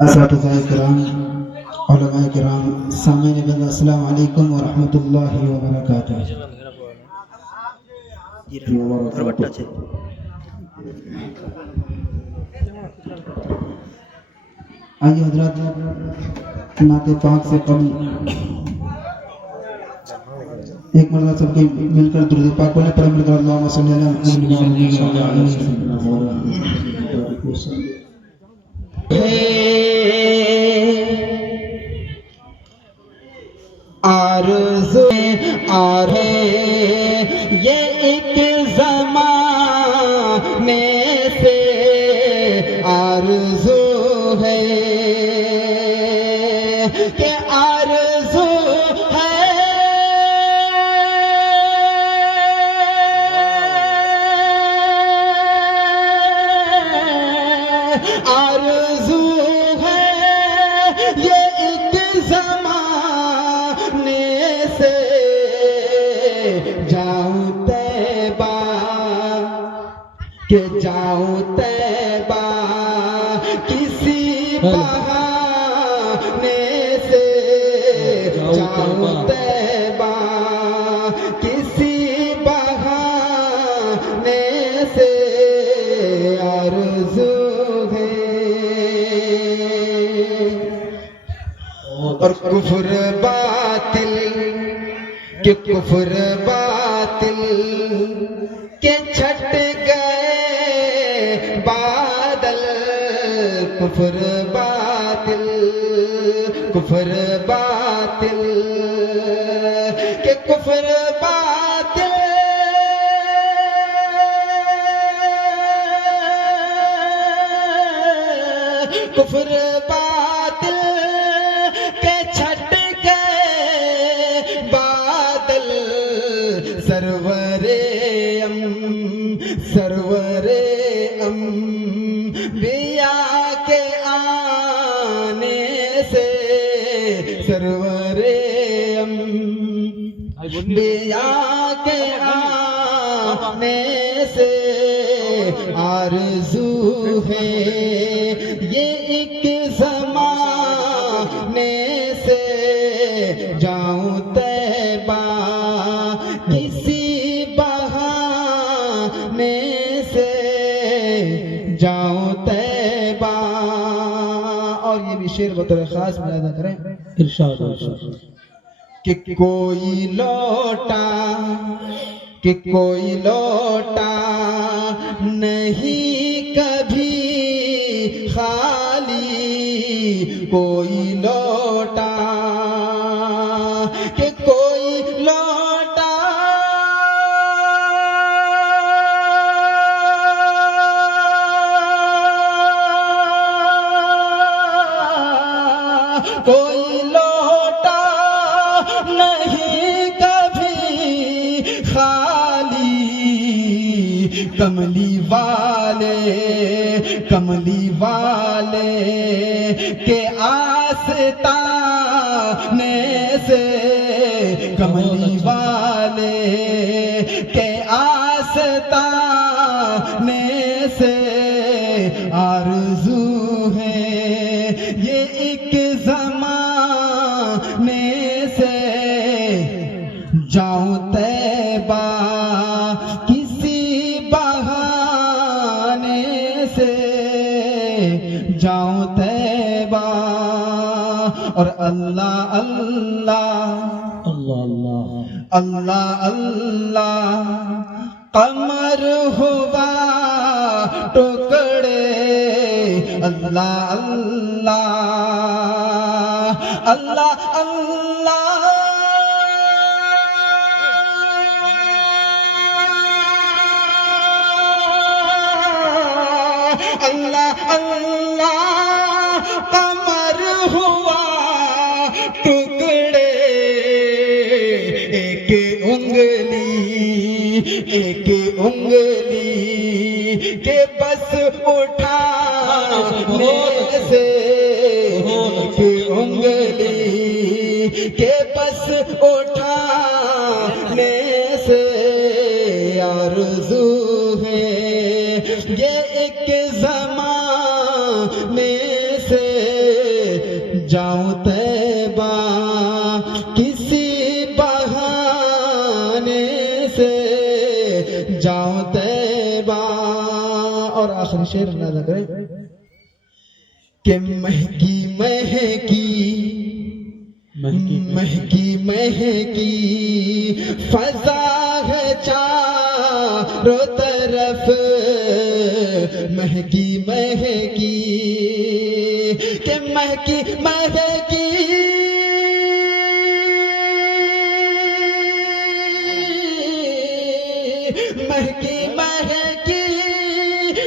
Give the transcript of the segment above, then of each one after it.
अस्सलातुल्लाहि किराम, उलमाए किराम, सामीन बिल अस्सलाम वालेकुम व रहमतुल्लाहि व बरकातुहू। आइए हजरत, नाते पाक से कम एक मरतबा सबके मिलकर दुरूद पाक पढ़ें। पर मिलकर अल्लाहुम्मा सल्ली अला आरज़ू आ रहे ये एक ज़माने से आरज़ू है कि आरज़ू है आरज़ू है ये एक ज़माने से जाऊं तैबा के जाऊं तैबा किसी बहाने से जाऊं तैबा किसी बहाने से आरज़ू है और कुफ्र बातिल के कुफ्र बातिल के छट गए बादल कुफ्र बातिल के कुफ्र बातिल कुफ्र बातिल के छट गए बादल सरवरे बिया के आने से सरवरे बिया के आने से आरज़ू है ये एक ज़माने से जाऊं तैबा किसी बहाने से जाऊं तैबा। और ये भी शेर बतौर खास मुलाज़ा करें इरशाद कि कोई लौटा नहीं कभी खाली कोई लौटा कि कोई लौटा कोई लौटा नहीं कभी खाली कमली वाले के आस्ताने से कमली वाले के आस्ताने से आरज़ू है ये एक ज़माने से जाऊं तैबा किसी बहाने से जाऊं तैबा। और अल्लाह कमर हुआ टुकड़े अल्लाह कमर हुआ टुकड़े एक उंगली के बस उठाने से एक उंगली के बस उठाने से आरज़ू है ये एक ज़माने से जाऊं तैबा किसी बहाने से, जाऊं तैबा। और आखिरी शेर अदा करें कि महकी महकी महकी महकी फजा है चारों तरफ, महकी महकी के महकी महकी महकी महकी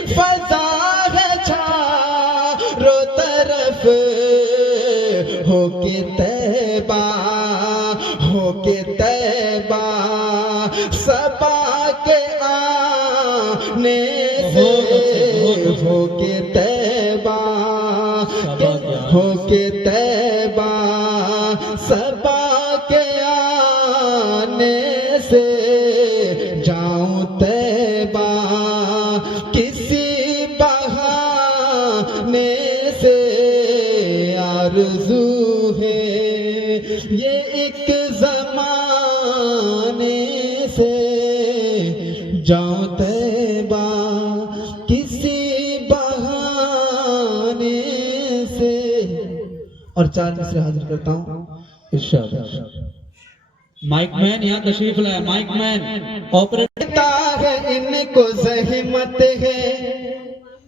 फजा है चारों तरफ, होके तैबा होके तैबा सबा के आने से, होके तैबा होके तैबा सबा के आने से, जाऊं तैबा किसी बहाने से। आरज़ू है ये एक ज़माने से, जाऊं तैबा किसी बहाने से। और 4 मिसरे हाजिर करता हूँ इरशाद। माइक मैन यहाँ तशरीफ लाया, माइक मैन ऑपरेटर है इनको ज़हमत है।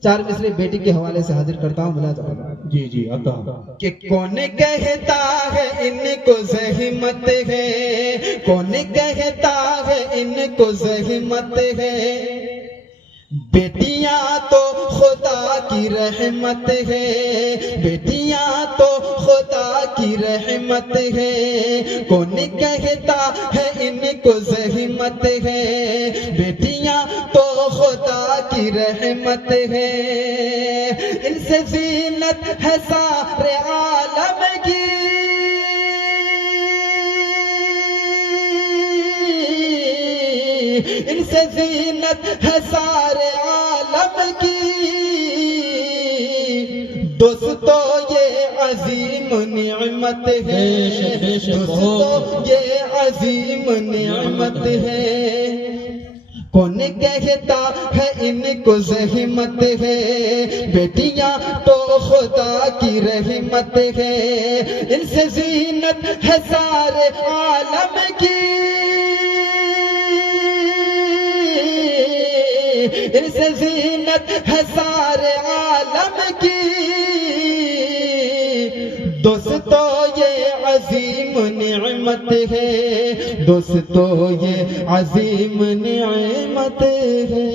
4 मिसरे बेटी के हवाले से हाजिर करता हूँ, मिला जाएगा। जी जी आता कि कौन कहता है इनको ज़हमत है, कौन कहता है इनको ज़हमत है, बेटियां तो खुदा की रहमत है, बेटियां तो खुदा की रहमत है। कौन कहता है इनको ज़हमत है, बेटियां तो खुदा की रहमत है। इनसे ज़ीनत है सारे आलम की, इनसे ज़ीनत है सारे आलम की। दोस्तों ये अजीम निअमत है, दोस्तों ये अजीम निअमत है। कौन कहता है इनको ज़हमत है, बेटियां तो खुदा की रहमत है। इनसे ज़ीनत है सारे आलम की, इनसे ज़ीनत है सारे आलम की। दोस्तों ये अजीम निअमत है, दोस्तों ये अजीम निअमत है।